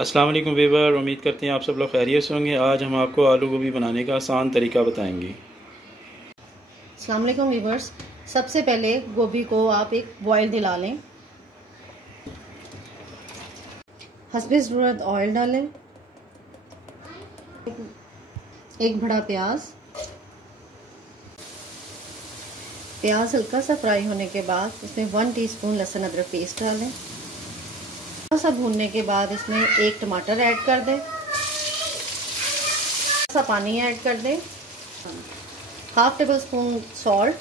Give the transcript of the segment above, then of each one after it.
अस्सलाम वालेकुम वीवर, उम्मीद करते हैं आप सब लोग खैरियत से होंगे। आज हम आपको आलू गोभी बनाने का आसान तरीका बताएंगे। अस्सलाम वालेकुम वीवर्स, सबसे पहले गोभी को आप एक बॉयल दिला लें। हस्बे ज़रूरत ऑयल डालें। एक बड़ा प्याज हल्का सा फ्राई होने के बाद इसमें 1 टीस्पून लहसुन अदरक पेस्ट डालें। थोड़ा सा भूनने के बाद इसमें एक टमाटर ऐड कर दें। थोड़ा सा पानी ऐड कर दें। Half table spoon salt,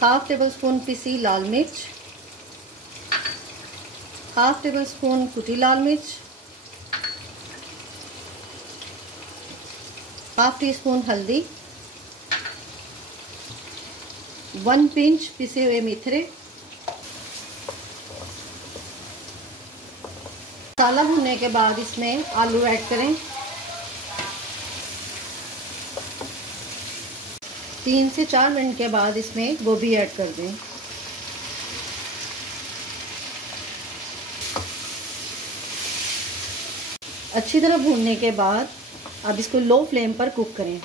half table spoon पिसी लाल मिर्च, हाफ टेबल स्पून कुटी लाल मिर्च, हाफ टी स्पून हल्दी, 1 पिंच पिसे हुए मेथरे। मसाला भुनने के बाद इसमें आलू ऐड करें। 3 से 4 मिनट के बाद इसमें गोभी ऐड कर दें। अच्छी तरह भूनने के बाद अब इसको लो फ्लेम पर कुक करें।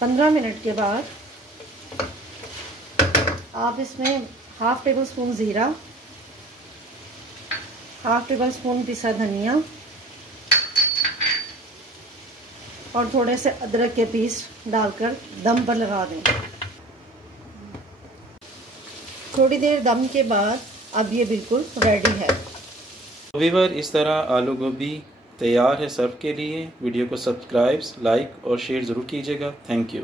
15 मिनट के बाद आप इसमें हाफ टेबल स्पून ज़ीरा, हाफ टेबल स्पून पिसा धनिया और थोड़े से अदरक के पीस डालकर दम पर लगा दें। थोड़ी देर दम के बाद अब ये बिल्कुल रेडी है। वीवर, इस तरह आलू गोभी तैयार है सर्व के लिए। वीडियो को सब्सक्राइब, लाइक और शेयर ज़रूर कीजिएगा। Thank you.